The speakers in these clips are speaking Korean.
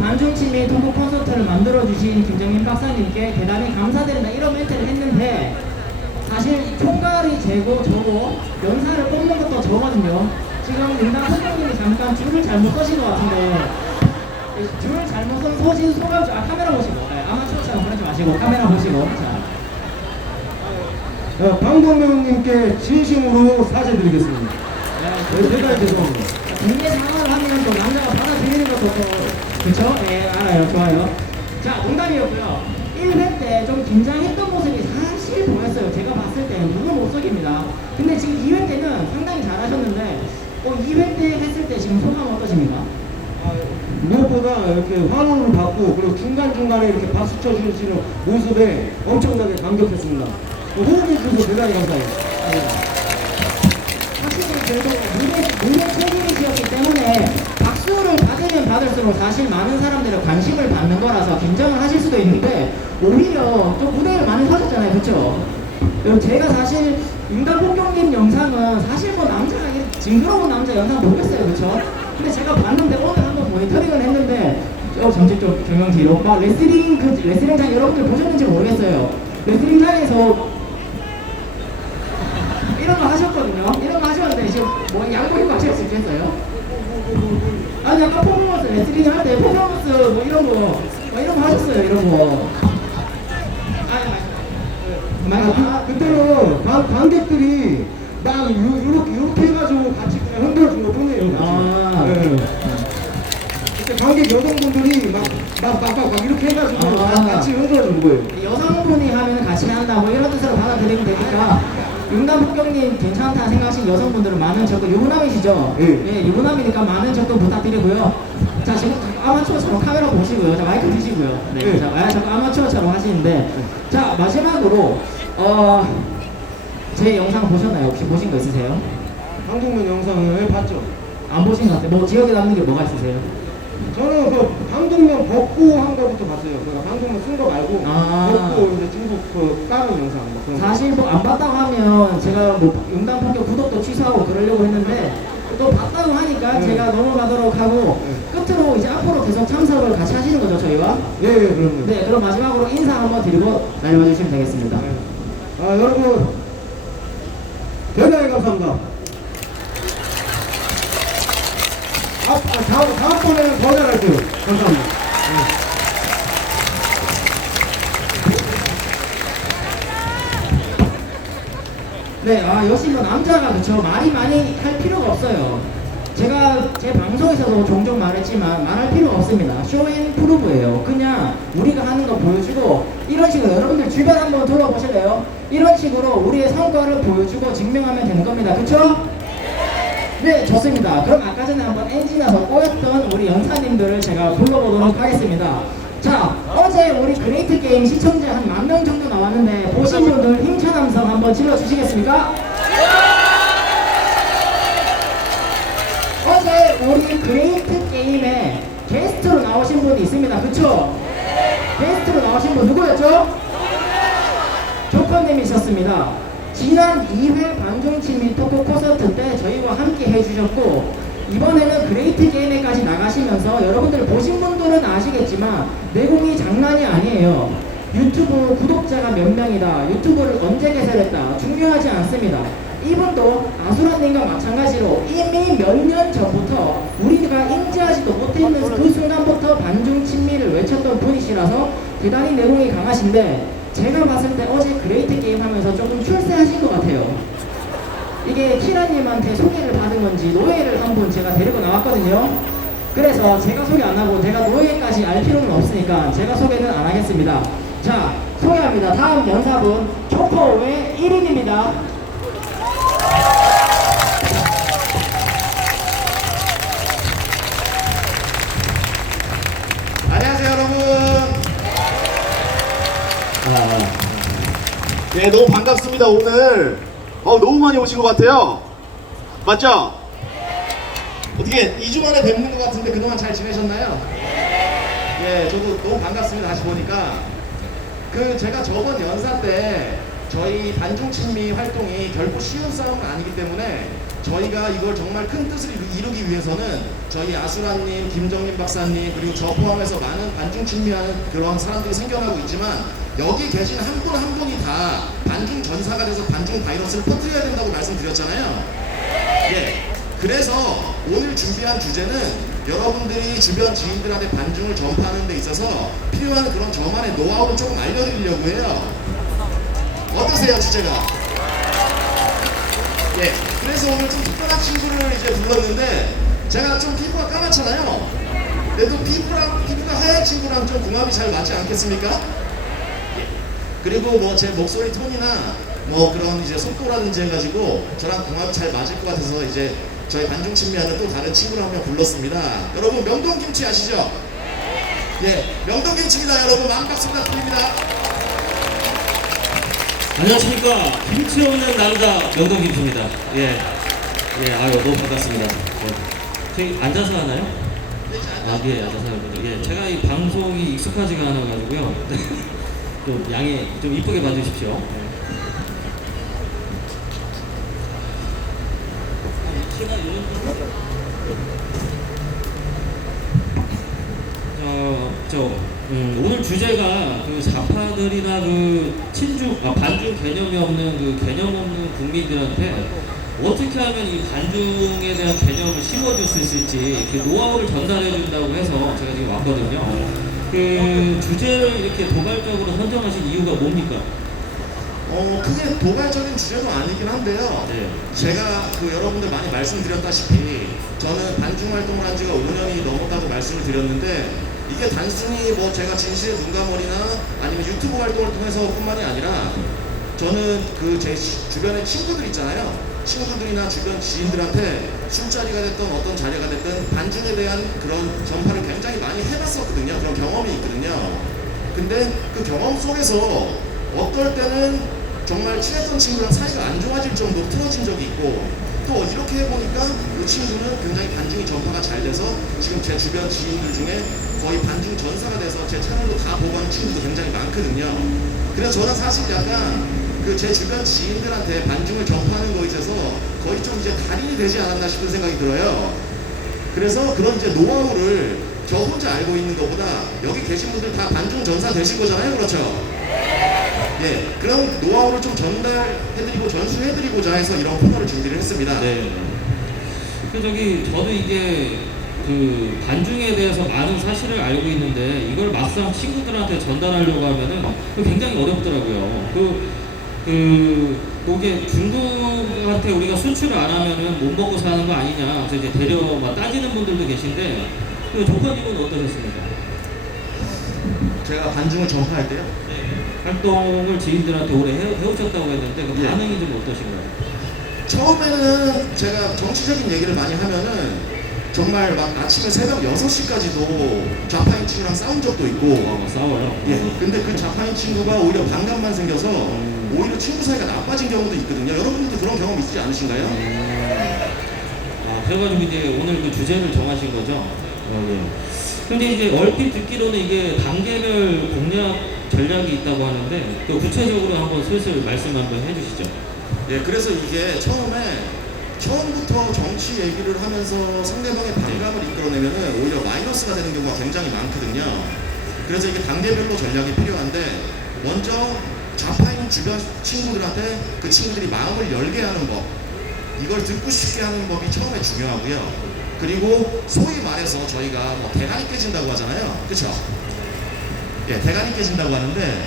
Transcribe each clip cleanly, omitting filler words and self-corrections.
반중친미 토크 콘서트를 만들어주신 김정민 박사님께 대단히 감사드린다 이런 멘트를 했는데 사실 총괄이 저고 연사를 뽑는 것도 저거든요. 지금 윤당 선생님이 잠깐 줄을 잘못 서신 것 같은데 줄 잘못 선 서신 소감 카메라 보시고 아마추어처럼 그러지 마시고 카메라 보시고 자. 방범명님께 진심으로 사죄드리겠습니다. 대단히 죄송합니다. 국내 상황을 하면 또 남자가 받아들이는 것도 또 그쵸? 네 알아요. 좋아요. 자 농담이었고요. 1회 때 좀 긴장했던 모습이 사실 보였어요. 제가 봤을 때는 누굴 못 속입니다. 근데 지금 2회 때는 상당히 잘하셨는데 2회 때 했을 때 지금 소감 어떠십니까? 무엇보다 이렇게 환호를 받고 그리고 중간중간에 이렇게 박수 쳐주시는 모습에 엄청나게 감격했습니다. 호흡해 주셔서 대단히 감사해요. 사실은 그래도 무대 책임이셨기 때문에 박수를 받으면 받을수록 사실 많은 사람들의 관심을 받는 거라서 긴장을 하실 수도 있는데 오히려 좀 무대를 많이 서셨잖아요. 그쵸? 제가 사실 윤달폭격님 영상은 사실 뭐 남자가 징그러운 남자 영상 모르겠어요. 그쵸? 근데 제가 봤는데 오늘 한번 모니터링을 했는데 잠시 좀 경영 뒤로 막 레슬링장 여러분들 보셨는지 모르겠어요. 레슬링장에서 이런 거 하셨거든요. 이런 거 하셨는데 지금 뭐 양보 입고 하실 수 있겠어요? 아니 아까 퍼포먼스 레슬링 할 때 퍼포먼스 뭐 이런 거 하셨어요. 이런 거. 그때는 관객들이 막 이렇게 해가지고 같이 그냥 흔들어준 것 뿐이에요. 네. 그때 관객 여성분들이 막 이렇게 해가지고 같이 흔들어준 거예요. 여성분이 하면 같이 한다 뭐 이런 뜻으로 받아들이면 되니까 윤단폭격님 괜찮다 생각하신 여성분들은 많은 적극 유부남이시죠? 네, 유부남이니까 많은 적극 부탁드리고요. 자 지금 아마추어처럼 카메라 보시고요. 자 마이크 드시고요. 네, 자 자꾸 아마추어처럼 하시는데 자 마지막으로 제 영상 보셨나요? 혹시 보신 거 있으세요? 방송면 영상을 봤죠. 안 보신 것 같아요. 뭐 기억에 남는 게 뭐가 있으세요? 저는 그 방송면 벗고 한 거부터 봤어요. 그러니까 방송면 쓴 거 말고 벗고 이제 중국 그 까는 영상 뭐 그런 거. 사실 뭐 안 봤다고 하면 제가 뭐 윤단폭격 구독도 취소하고 그러려고 했는데 또 봤다고 하니까 제가 넘어가도록 하고 끝으로 이제 앞으로 계속 참석을 같이 하시는 거죠 저희와? 예, 그럼요. 네, 그럼 마지막으로 인사 한번 드리고 날려주시면 되겠습니다. 여러분 대단히 감사합니다. 다음번에는 더 잘할게요. 감사합니다. 네, 역시 뭐 남자가 그쵸 말이 많이 할 필요가 없어요. 제가 제 방송에서도 종종 말했지만 말할 필요가 없습니다. 쇼앤프루브예요. 그냥 우리가 하는 거 보여주고 이런 식으로 여러분들 주변 한번 둘러보실래요? 이런 식으로 우리의 성과를 보여주고 증명하면 되는 겁니다. 그쵸? 네, 좋습니다. 그럼 아까 전에 한번 엔진에서 꼬였던 우리 연사님들을 제가 불러보도록 하겠습니다. 자, 어제 우리 그레이트 게임 시청자 한 10,000명 정도 나왔는데 보신 분들 힘찬 함성 한번 질러주시겠습니까? 어제 우리 그레이트 게임에 게스트로 나오신 분이 있습니다. 그쵸? 게스트로 나오신 분 누구였죠? 조커님이셨습니다. 지난 2회 반중친미 토크 콘서트 때 저희와 함께 해주셨고 이번에는 그레이트 게임에까지 나가시면서 여러분들 보신 분들은 아시겠지만 내공이 장난이 아니에요. 유튜브 구독자가 몇 명이다, 유튜브를 언제 개설했다 중요하지 않습니다. 이분도 아수라님과 마찬가지로 이미 몇 년 전부터 우리가 인지하지도 못했는 그 순간부터 반중친미를 외쳤던 분이시라서 대단히 내공이 강하신데 제가 봤을 때 어제 그레이트 게임 하면서 조금 출세하신 것 같아요. 이게 키라님한테 소개를 받은 건지 노예를 한 분 제가 데리고 나왔거든요. 그래서 제가 소개 안 하고 제가 노예까지 알 필요는 없으니까 제가 소개는 안 하겠습니다. 자, 소개합니다. 다음 연사분 조커의 1인입니다. 안녕하세요 여러분. 네, 너무 반갑습니다. 오늘 너무 많이 오신 것 같아요. 맞죠? 어떻게 2주 만에 뵙는 것 같은데 그동안 잘 지내셨나요? 네, 저도 너무 반갑습니다. 다시 보니까 제가 저번 연사 때 저희 반중친미 활동이 결코 쉬운 싸움은 아니기 때문에 저희가 이걸 정말 큰 뜻을 이루기 위해서는 저희 아수라님, 김정민 박사님 그리고 저 포함해서 많은 반중 친미하는 그런 사람들이 생겨나고 있지만 여기 계신 한 분 한 분이 다 반중 전사가 돼서 반중 바이러스를 퍼뜨려야 된다고 말씀드렸잖아요. 예. 그래서 오늘 준비한 주제는 여러분들이 주변 지인들한테 반중을 전파하는 데 있어서 필요한 그런 저만의 노하우를 조금 알려드리려고 해요. 어떠세요, 주제가? 예. 그래서 오늘 좀 특별한 친구를 이제 불렀는데 제가 좀 피부가 까맣잖아요. 그래도 피부가 하얀 친구랑 좀 궁합이 잘 맞지 않겠습니까? 예. 그리고 뭐 제 목소리 톤이나 뭐 그런 이제 속도라든지 해가지고 저랑 궁합이 잘 맞을 것 같아서 이제 저희 반중 친미하는 또 다른 친구를 한 명 불렀습니다. 여러분 명동김치 아시죠? 예, 명동김치입니다. 여러분 많은 박수 부탁드립니다. 안녕하십니까. 김치 없는 남자 명동김치입니다. 예. 예, 아유, 너무 반갑습니다. 예. 저희 앉아서 하나요? 아, 예, 앉아서 하거든요. 예, 제가 이 방송이 익숙하지가 않아가지고요. 좀 양해, 좀 이쁘게 봐주십시오. 예. 오늘 주제가 그 좌파들이나 그 반중 개념이 없는 그 개념 없는 국민들한테 어떻게 하면 이 반중에 대한 개념을 심어줄 수 있을지 그 노하우를 전달해 준다고 해서 제가 지금 왔거든요. 그 주제를 이렇게 도발적으로 선정하신 이유가 뭡니까? 크게 도발적인 주제도 아니긴 한데요. 네. 제가 그 여러분들 많이 말씀드렸다시피 저는 반중 활동을 한 지가 5년이 넘었다고 말씀을 드렸는데 이게 단순히 뭐 제가 진실의 눈가머리나 아니면 유튜브 활동을 통해서 뿐만이 아니라 저는 그 제 주변의 친구들 있잖아요. 친구들이나 주변 지인들한테 술자리가 됐던 어떤 자리가 됐든 반중에 대한 그런 전파를 굉장히 많이 해봤었거든요. 그런 경험이 있거든요. 근데 그 경험 속에서 어떨 때는 정말 친했던 친구랑 사이가 안 좋아질 정도로 틀어진 적이 있고 또 이렇게 해보니까 이 친구는 굉장히 반중이 전파가 잘 돼서 지금 제 주변 지인들 중에 거의 반중 전사가 돼서 제 채널도 다 보고 하는 친구도 굉장히 많거든요. 그래서 저는 사실 약간 그 제 주변 지인들한테 반중을 전파하는 거에 있어서 거의 좀 이제 달인이 되지 않았나 싶은 생각이 들어요. 그래서 그런 이제 노하우를 저 혼자 알고 있는 것보다 여기 계신 분들 다 반중 전사 되신 거잖아요. 그렇죠? 예, 그런 노하우를 좀 전달해드리고 전수해드리고자 해서 이런 코너를 준비를 했습니다. 네. 저도 이게 그 반중에 대해서 많은 사실을 알고 있는데 이걸 막상 친구들한테 전달하려고 하면은 굉장히 어렵더라고요. 그게 중국한테 우리가 수출을 안 하면은 못 먹고 사는 거 아니냐. 그래서 이제 막 따지는 분들도 계신데 그 조커님은 어떠셨습니까? 제가 반중을 전파할 때요? 활동을 지인들한테 오래 해오셨다고 했는데 그 예. 반응이 좀 어떠신가요? 처음에는 제가 정치적인 얘기를 많이 하면은 정말 막 아침에 새벽 6시까지도 좌파인 친구랑 싸운 적도 있고 싸워요? 예. 근데 그 좌파인 친구가 오히려 반감만 생겨서 오히려 친구 사이가 나빠진 경우도 있거든요. 여러분들도 그런 경험 있지 않으신가요? 그래가지고 이제 오늘 그 주제를 정하신 거죠? 예. 근데 이제 얼핏 듣기로는 이게 단계별 공략 전략이 있다고 하는데 그 구체적으로 한번 슬슬 말씀 한번 해주시죠. 예, 그래서 이게 처음부터 정치 얘기를 하면서 상대방의 반감을 이끌어내면은 오히려 마이너스가 되는 경우가 굉장히 많거든요. 그래서 이게 단계별로 전략이 필요한데 먼저 좌파인 주변 친구들한테 그 친구들이 마음을 열게 하는 법, 이걸 듣고 싶게 하는 법이 처음에 중요하고요. 그리고 소위 말해서 저희가 뭐 대가리 깨진다고 하잖아요. 그렇죠? 예, 대가리 깨진다고 하는데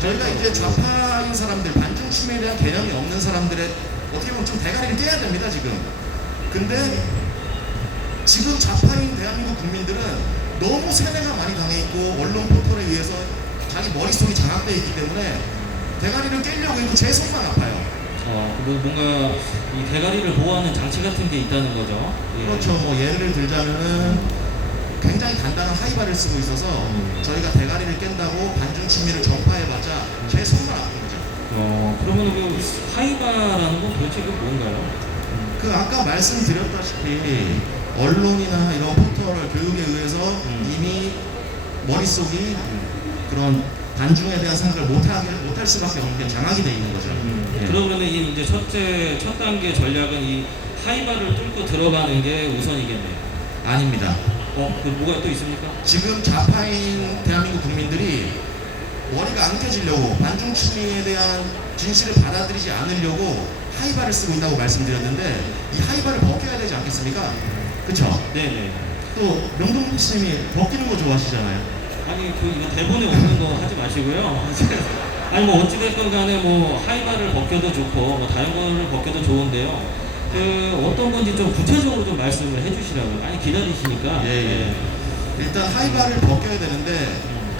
저희가 이제 좌파인 사람들, 반중 친미에 대한 개념이 없는 사람들의 어떻게 보면 좀 대가리를 깨야 됩니다, 지금. 근데 지금 좌파인 대한민국 국민들은 너무 세뇌가 많이 당해있고 언론 포털에 의해서 자기 머릿속이 장악되어 있기 때문에 대가리를 깨려고 해도 제 손만 아파요. 뭔가 이 대가리를 보호하는 장치 같은 게 있다는 거죠. 예. 그렇죠. 뭐 예를 들자면은 굉장히 간단한 하이바를 쓰고 있어서 저희가 대가리를 깬다고 반중 친미를 전파해봤자 제 손만 아픈 거죠. 그러면 그 하이바라는 건 도대체 그 뭔가요? 그 아까 말씀드렸다시피 언론이나 이런 포털 교육에 의해서 이미 머릿속이 그런 반중에 대한 생각을 못할 수밖에 없는 게 장악이 돼 있는 거죠. 네. 그러면 이 이제 첫 단계 전략은 이 하이바를 뚫고 들어가는 게 우선이겠네요. 아닙니다. 그 뭐가 또 있습니까? 지금 좌파인 대한민국 국민들이 머리가 안 깨지려고 반중 침해에 대한 진실을 받아들이지 않으려고 하이바를 쓰고 있다고 말씀드렸는데 이 하이바를 벗겨야 되지 않겠습니까? 그쵸? 네네. 또 명동국 스님이 벗기는 거 좋아하시잖아요. 아니 이거 대본에 없는 거 하지 마시고요. 아니 뭐 어찌됐건 간에 뭐 하이바를 벗겨도 좋고 뭐 다른 거를 벗겨도 좋은데요. 어떤 건지 좀 구체적으로 좀 말씀을 해주시라고요. 아니 기다리시니까. 예. 일단 하이바를 벗겨야 되는데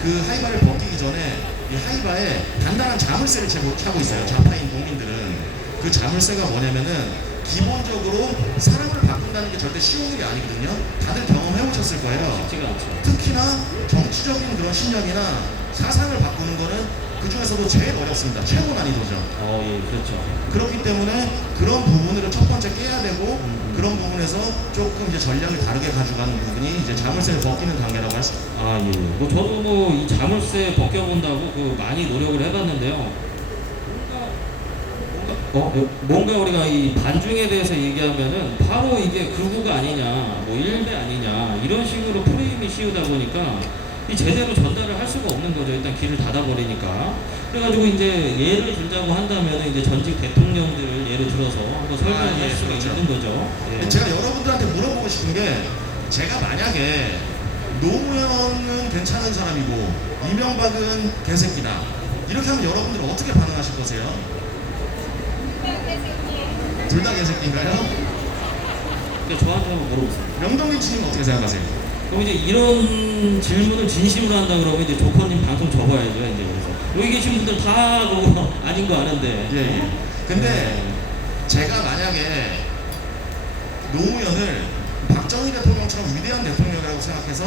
그 하이바를 벗기기 전에 이 하이바에 단단한 자물쇠를 차고 있어요. 좌파인 국민들은. 그 자물쇠가 뭐냐면은 기본적으로 사람을 바꾼다는 게 절대 쉬운 일이 아니거든요. 다들 경험해 보셨을 거예요. 쉽지가 않죠. 특히나 정치적인 그런 신념이나 사상을 바꾸는 거는 그 중에서도 제일 어렵습니다. 최고 난이도죠. 예, 그렇죠. 그렇기 때문에 그런 부분을 첫 번째 깨야 되고 그런 부분에서 조금 이제 전략을 다르게 가져가는 부분이 이제 자물쇠를 벗기는 단계라고 할 수 있습니다. 예. 뭐 저도 뭐 이 자물쇠 벗겨본다고 많이 노력을 해봤는데요. 뭔가 우리가 이 반중에 대해서 얘기하면은 바로 이게 극우가 아니냐, 뭐 일배 아니냐 이런 식으로 프레임이 씌우다 보니까 이 제대로 전달을 할 수가 없는 거죠. 일단 길을 닫아버리니까. 그래가지고 이제 예를 들자고 한다면 이제 전직 대통령들을 예를 들어서 한번 설명할 수가 그렇죠. 있는 거죠. 예. 제가 여러분들한테 물어보고 싶은 게 제가 만약에 노무현은 괜찮은 사람이고 이명박은 개새끼다 이렇게 하면 여러분들은 어떻게 반응하실 거세요? 둘 다 개새끼인가요? 그러니까 저한테 한번 물어보세요. 명동민 씨는 어떻게 생각하세요? 그럼 이제 이런 질문을 진심으로 한다 그러면 이제 조커님 방송 접어야죠. 이제 그래서 여기 계신 분들 다 그거 아닌 거 아는데. 예. 근데 제가 만약에 노무현을 박정희 대통령처럼 위대한 대통령이라고 생각해서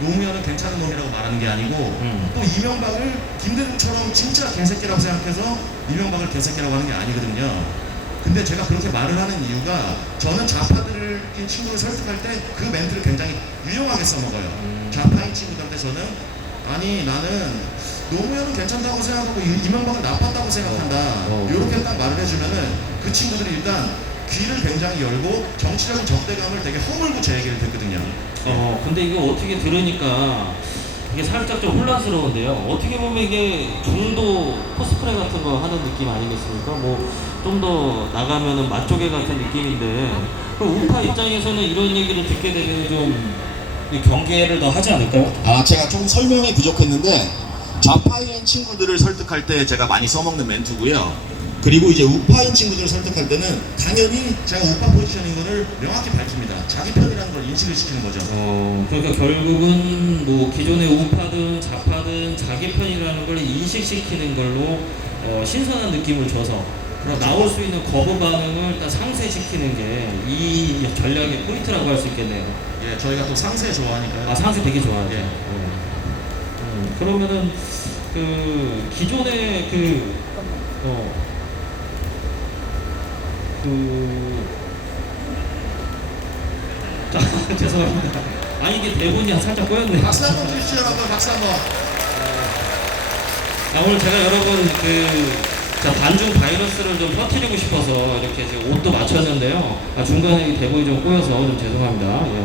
노무현은 괜찮은 놈이라고 말하는 게 아니고 또 이명박을 김대중처럼 진짜 개새끼라고 생각해서 이명박을 개새끼라고 하는 게 아니거든요. 근데 제가 그렇게 말을 하는 이유가 저는 좌파들인 친구를 설득할 때 그 멘트를 굉장히 유용하게 써먹어요. 좌파인 친구들한테 저는 아니 나는 노무현은 괜찮다고 생각하고 이명박은 나빴다고 생각한다. 이렇게 딱 말을 해주면은 그 친구들이 일단 귀를 굉장히 열고 정치적인 적대감을 되게 허물고 제 얘기를 듣거든요. 근데 이거 어떻게 들으니까 이게 살짝 좀 혼란스러운데요. 어떻게 보면 이게 중도 코스프레 같은 거 하는 느낌 아니겠습니까? 뭐 좀 더 나가면은 맛조개 같은 느낌인데 그 우파 입장에서는 이런 얘기를 듣게 되면 좀 경계를 더 하지 않을까요? 제가 좀 설명이 부족했는데 좌파인 친구들을 설득할 때 제가 많이 써먹는 멘트고요. 그리고 이제 우파인 친구들을 설득할 때는 당연히 제가 우파 포지션인 거를 명확히 밝힙니다. 자기 편이라는 걸 인식을 시키는 거죠. 그러니까 결국은 뭐 기존의 우파든 좌파든 자기 편이라는 걸 인식시키는 걸로 신선한 느낌을 줘서 나올 수 있는 거부 반응을 일단 상쇄시키는 게 이 전략의 포인트라고 할 수 있겠네요. 예, 저희가 또 상세 좋아하니까요. 상쇄 되게 좋아하죠. 예. 그러면은 그 기존의 자, 죄송합니다. 이게 대본이 살짝 꼬였네. 박수 한번 주시죠, 여러분. 박수 한번. 오늘 제가 여러분 반중 바이러스를 좀 퍼뜨리고 싶어서 이렇게 지금 옷도 맞췄는데요. 중간에 이 대본이 좀 꼬여서 좀 죄송합니다. 예.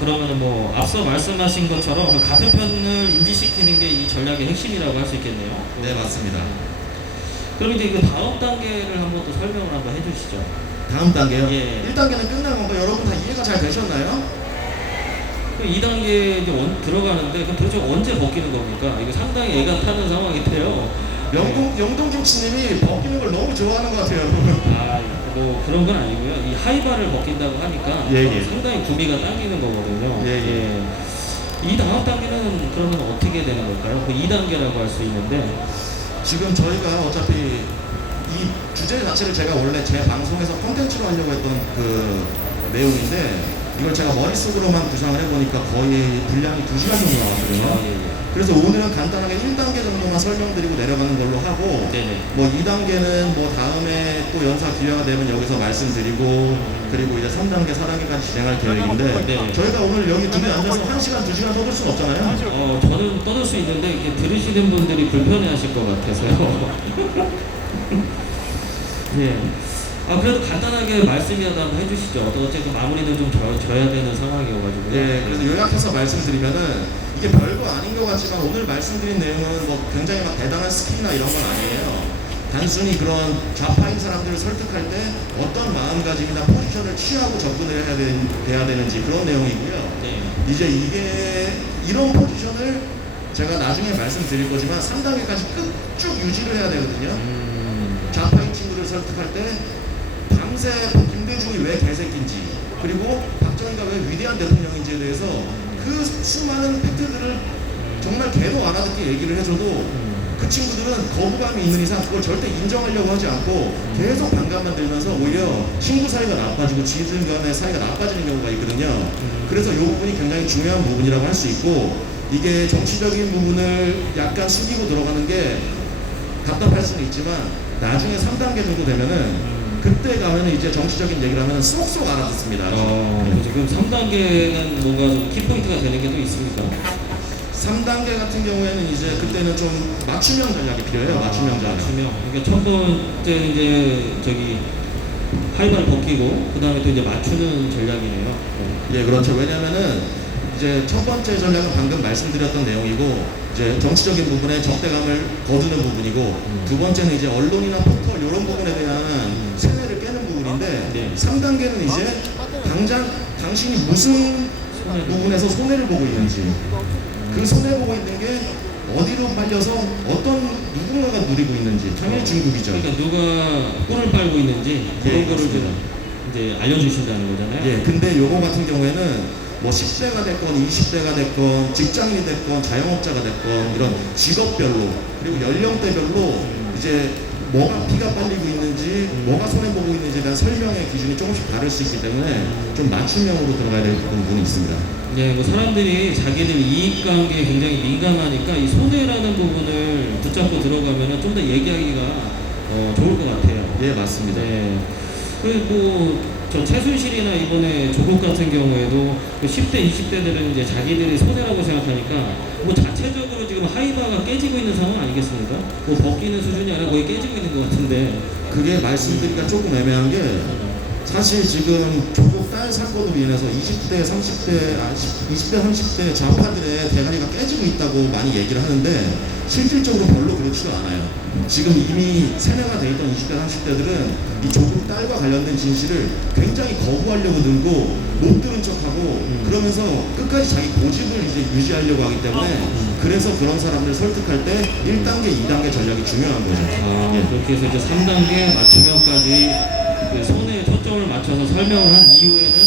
그러면은 뭐 앞서 말씀하신 것처럼 그 같은 편을 인지시키는 게 이 전략의 핵심이라고 할 수 있겠네요. 네, 맞습니다. 그럼 이제 그 다음 단계를 한번 또 설명을 한번 해주시죠. 다음 단계요? 예. 1단계는 끝난 건가요? 여러분 다 이해가 잘 되셨나요? 그 2단계 이제 들어가는데 그럼 도대체 언제 벗기는 겁니까? 이거 상당히 애가 타는 상황인데요. 영동김치님이 벗기는 걸 너무 좋아하는 것 같아요. 뭐 그런 건 아니고요. 이 하이바를 벗긴다고 하니까 예. 상당히 구미가 당기는 거거든요. 예. 이 다음 단계는 그러면 어떻게 되는 걸까요? 그 2단계라고 할 수 있는데 지금 저희가 어차피 이 주제 자체를 제가 원래 제 방송에서 콘텐츠로 하려고 했던 그 내용인데 이걸 제가 머릿속으로만 구상을 해보니까 거의 분량이 2시간 정도 나왔거든요. 아, 예. 그래서 오늘은 간단하게 1단계 정도만 설명드리고 내려가는 걸로 하고 네네. 뭐 2단계는 뭐 다음에 또 연사 기회가 되면 여기서 말씀드리고 그리고 이제 3단계, 4단계까지 진행할 계획인데 네. 저희가 오늘 여기 둘이 앉아서 1시간, 2시간 떠들 수는 없잖아요. 저는 떠들 수 있는데 이게 들으시는 분들이 불편해하실 것 같아서요. 예. 그래도 간단하게 말씀이라도 한번 해주시죠. 또 어쨌든 마무리는 좀 져야 되는 상황이어가지고요. 예, 그래서 요약해서 말씀드리면은 이게 별거 아닌 것 같지만 오늘 말씀드린 내용은 뭐 굉장히 막 대단한 스킬이나 이런 건 아니에요. 단순히 그런 좌파인 사람들을 설득할 때 어떤 마음가짐이나 포지션을 취하고 접근을 돼야 되는지 그런 내용이고요. 네. 이제 이게 이런 포지션을 제가 나중에 말씀드릴 거지만 3단계까지 쭉 유지를 해야 되거든요. 좌파인 친구를 설득할 때 밤새 김대중이 왜 개새끼인지 그리고 박정희가 왜 위대한 대통령인지에 대해서 그 수많은 팩트들을 정말 개도 알아듣게 얘기를 해줘도 그 친구들은 거부감이 있는 이상 그걸 절대 인정하려고 하지 않고 계속 반감만 들면서 오히려 친구 사이가 나빠지고 지인들 간의 사이가 나빠지는 경우가 있거든요. 그래서 이 부분이 굉장히 중요한 부분이라고 할 수 있고 이게 정치적인 부분을 약간 숙이고 들어가는 게 답답할 수는 있지만 나중에 3단계 정도 되면은 그때 가면 이제 정치적인 얘기를 하면 쏙쏙 알아듣습니다. 그렇죠. 그럼 3단계는 뭔가 좀 키포인트가 되는 게 또 있습니까? 3단계 같은 경우에는 이제 그때는 좀 맞춤형 전략이 필요해요. 맞춤형 전략. 맞춤형. 그러니까 첫 번째는 이제 저기 하이바를 벗기고 그 다음에 또 이제 맞추는 전략이네요. 예, 그렇죠. 왜냐면은 이제 첫 번째 전략은 방금 말씀드렸던 내용이고 이제 정치적인 부분에 적대감을 거두는 부분이고 두 번째는 이제 언론이나 포털 이런 부분에 대한 세뇌를 깨는 부분인데 네. 3단계는 이제 당장 당신이 무슨 부분에서 손해를 보고 있는지 그 손해 보고 있는 게 어디로 빨려서 어떤 누군가가 누리고 있는지 당연히 중국이죠. 그러니까 누가 꿀을 빨고 있는지 그런 예, 거를 그렇습니다. 이제 알려주신다는 거잖아요. 예, 근데 요거 같은 경우에는 뭐 10대가 됐건 20대가 됐건 직장인이 됐건 자영업자가 됐건 이런 직업별로 그리고 연령대별로 이제 뭐가 피가 빨리고 있는지 뭐가 손해보고 있는지에 대한 설명의 기준이 조금씩 다를 수 있기 때문에 좀 맞춤형으로 들어가야 될 부분이 있습니다. 네, 뭐 사람들이 자기들 이익관계에 굉장히 민감하니까 이 손해라는 부분을 붙잡고 들어가면 좀 더 얘기하기가 좋을 것 같아요. 예, 맞습니다. 네. 그리고 저 최순실이나 이번에 조국 같은 경우에도 그 10대, 20대들은 이제 자기들이 손해라고 생각하니까 뭐 자체적으로 지금 하이바가 깨지고 있는 상황 아니겠습니까? 뭐 벗기는 수준이 아니라 거의 깨지고 있는 것 같은데. 그게 말씀드리기가 조금 애매한 게 사실 지금 조국 딸 사건으로 인해서 20대, 30대 좌파들의 대가리가 깨지고 있다고 많이 얘기를 하는데 실질적으로 별로 그렇지도 않아요. 지금 이미 세뇌가 돼 있던 20대, 30대들은 이 조국 딸과 관련된 진실을 굉장히 거부하려고 들고 못 들은 척하고 그러면서 끝까지 자기 고집을 이제 유지하려고 하기 때문에 그래서 그런 사람들을 설득할 때 1단계, 2단계 전략이 중요한 거죠. 예. 그렇게 해서 이제 3단계 맞춤형까지 그 손에 초점을 맞춰서 설명을 한 이후에는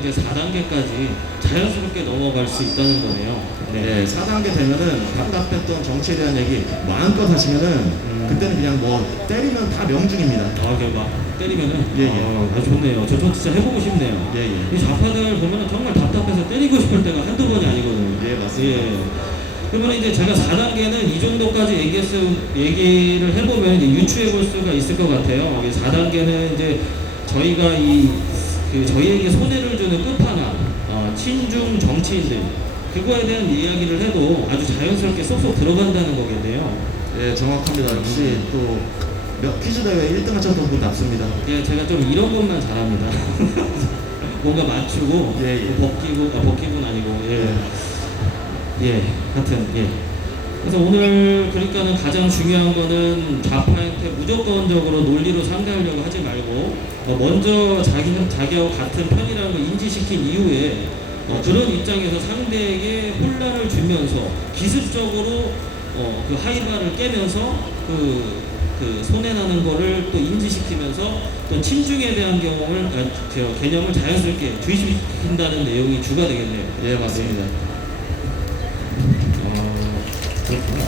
이제 4단계까지 자연스럽게 넘어갈 수 있다는 거네요. 네, 4단계 되면은 답답했던 정치에 대한 얘기 마음껏 하시면은 그때는 그냥 뭐 때리면 다 명중입니다. 이렇게 막 때리면은 예. 좋네요. 저 진짜 해보고 싶네요. 예. 이 좌파들 보면은 정말 답답해서 때리고 싶을 때가 한두 번이 아니거든요. 예, 맞습니다. 그러면 이제 제가 4단계는 이 정도까지 얘기를 해보면 이제 유추해 볼 수가 있을 것 같아요. 4단계는 이제 저희가 저희에게 손해를 주는 끝판왕, 친중 정치인들, 그거에 대한 이야기를 해도 아주 자연스럽게 쏙쏙 들어간다는 거겠네요. 예, 정확합니다. 역시 또 퀴즈 대회 1등 하셨던 분 납습니다. 예, 제가 좀 이런 것만 잘합니다. 뭔가 맞추고, 예. 벗기고는 아니고, 하여튼, 그래서 오늘 그러니까는 가장 중요한 거는 좌파한테 무조건적으로 논리로 상대하려고 하지 말고, 먼저 자기와 같은 편이라는 걸 인지시킨 이후에, 그런 입장에서 상대에게 혼란을 주면서 기습적으로 그 하이바를 깨면서 그 손해나는 거를 또 인지시키면서 또 친중에 대한 개념을 자연스럽게 주입시킨다는 내용이 주가 되겠네요. 예, 맞습니다. 그렇구나.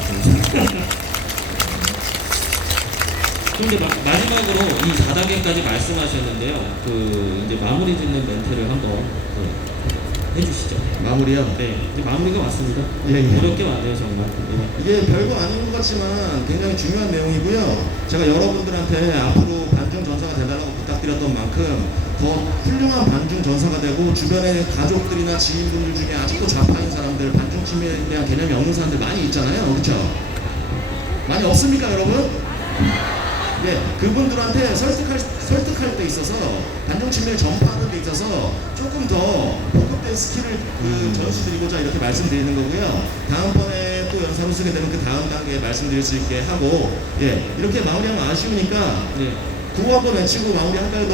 그럼 이제 마지막으로 이 4단계까지 말씀하셨는데요. 그 이제 마무리 짓는 멘트를 한번 해주시죠. 마무리요. 네, 이제 마무리가 왔습니다. 예, 예. 어렵게 왔네요 정말. 예. 이게 별거 아닌 것 같지만 굉장히 중요한 내용이고요. 제가 여러분들한테 앞으로 반중 전사가 되달라고 부탁드렸던 만큼 더 훌륭한 반중 전사가 되고 주변의 가족들이나 지인분들 중에 아직도 좌파인 사람들, 반중 침해에 대한 개념이 없는 사람들 많이 있잖아요. 그렇죠? 많이 없습니까, 여러분? 네, 그분들한테 설득할 때 있어서 반중 침해를 전파하는 데 있어서 조금 더 보급된 스킬을 전수드리고자 이렇게 말씀드리는 거고요. 다음번에 또 연사로 쓰게 되면 그 다음 단계에 말씀드릴 수 있게 하고, 예, 이렇게 마무리하면 아쉬우니까 네. 구호 한번 외치고 마무리할까요?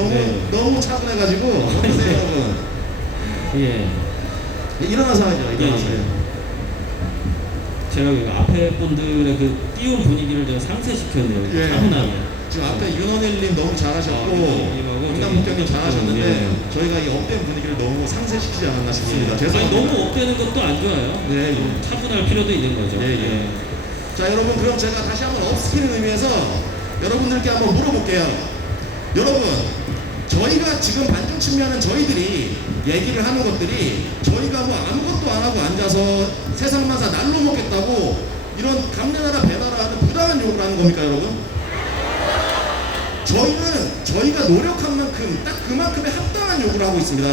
너무 차분해가지고 어떠세요, 여러분? 예. 네, 일어나서 하죠. 일어나서. 예. 제가 그 앞에 분들의 그 띄운 분위기를 제가 상쇄시켰네요. 예. 차분하게. 지금 앞에 윤원일님 너무 잘하셨고 윤원일님하고 강남국장님 잘하셨는데 예. 저희가 이 업된 분위기를 너무 상쇄시키지 않았나 싶습니다. 아니, 죄송합니다. 너무 업되는 것도 안 좋아요. 네, 좀 차분할 필요도 있는 거죠. 예, 예. 자, 여러분, 그럼 제가 다시 한번 업스키는 의미에서 여러분들께 한번 물어볼게요. 여러분, 저희가 지금 반중 침해하는 저희들이 얘기를 하는 것들이 저희가 뭐 아무것도 안 하고 앉아서 세상만사 날로 먹겠다고 이런 감내나라 배나라 하는 부당한 욕을 하는 겁니까, 여러분? 저희는 저희가 노력한 만큼 딱 그만큼의 합당한 요구를 하고 있습니다.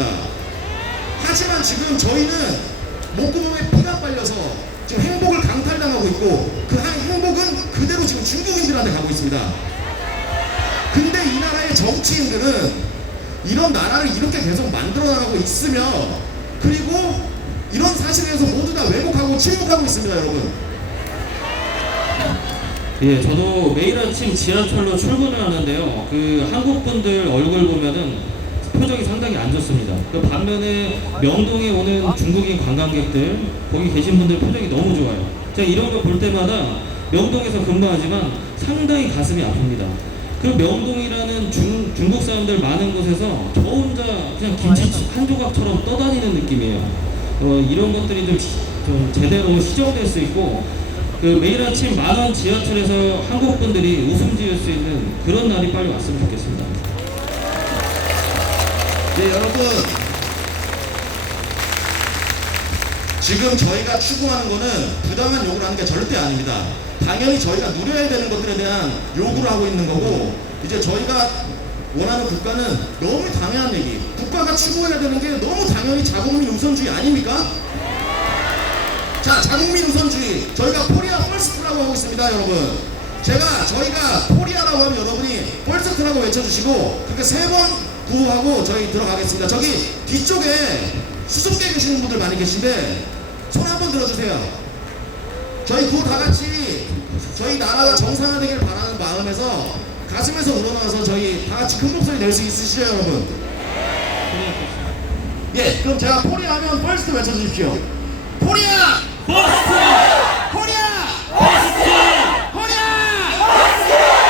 하지만 지금 저희는 목구멍에 피가 빨려서 지금 행복을 강탈당하고 있고 그 행복은 그대로 지금 중국인들한테 가고 있습니다. 근데 이 나라의 정치인들은 이런 나라를 이렇게 계속 만들어 나가고 있으며 그리고 이런 사실에 대해서 모두 다 왜곡하고 침묵하고 있습니다, 여러분. 예, 저도 매일 아침 지하철로 출근을 하는데요. 그 한국 분들 얼굴 보면은 표정이 상당히 안 좋습니다. 그 반면에 명동에 오는 중국인 관광객들 거기 계신 분들 표정이 너무 좋아요. 제가 이런 거 볼 때마다 명동에서 근무하지만 상당히 가슴이 아픕니다. 그 명동이라는 중국 사람들 많은 곳에서 저 혼자 그냥 김치 한 조각처럼 떠다니는 느낌이에요. 이런 것들이 좀 제대로 시정될 수 있고 그 매일 아침 만원 지하철에서 한국 분들이 웃음 지을 수 있는 그런 날이 빨리 왔으면 좋겠습니다. 네, 여러분, 지금 저희가 추구하는 거는 부당한 요구를 하는 게 절대 아닙니다. 당연히 저희가 누려야 되는 것들에 대한 요구를 하고 있는 거고 이제 저희가 원하는 국가는 너무 당연한 얘기, 국가가 추구해야 되는 게 너무 당연히 자국민 우선주의 아닙니까? 자, 자국민 우선주의, 저희가 코리아 퍼스트라고 하고 있습니다, 여러분. 저희가 코리아라고 하면 여러분이 퍼스트라고 외쳐주시고 그렇게 3번 구호하고 저희 들어가겠습니다. 저기 뒤쪽에 수습계 계시는 분들 많이 계신데 손 한번 들어주세요. 저희 구호 다 같이 저희 나라가 정상화되길 바라는 마음에서 가슴에서 우러나와서 저희 다 같이 큰 목소리 낼 수 있으시죠, 여러분? 예, 그럼 제가 코리아 하면 퍼스트 외쳐주십시오. 코리아! 버스!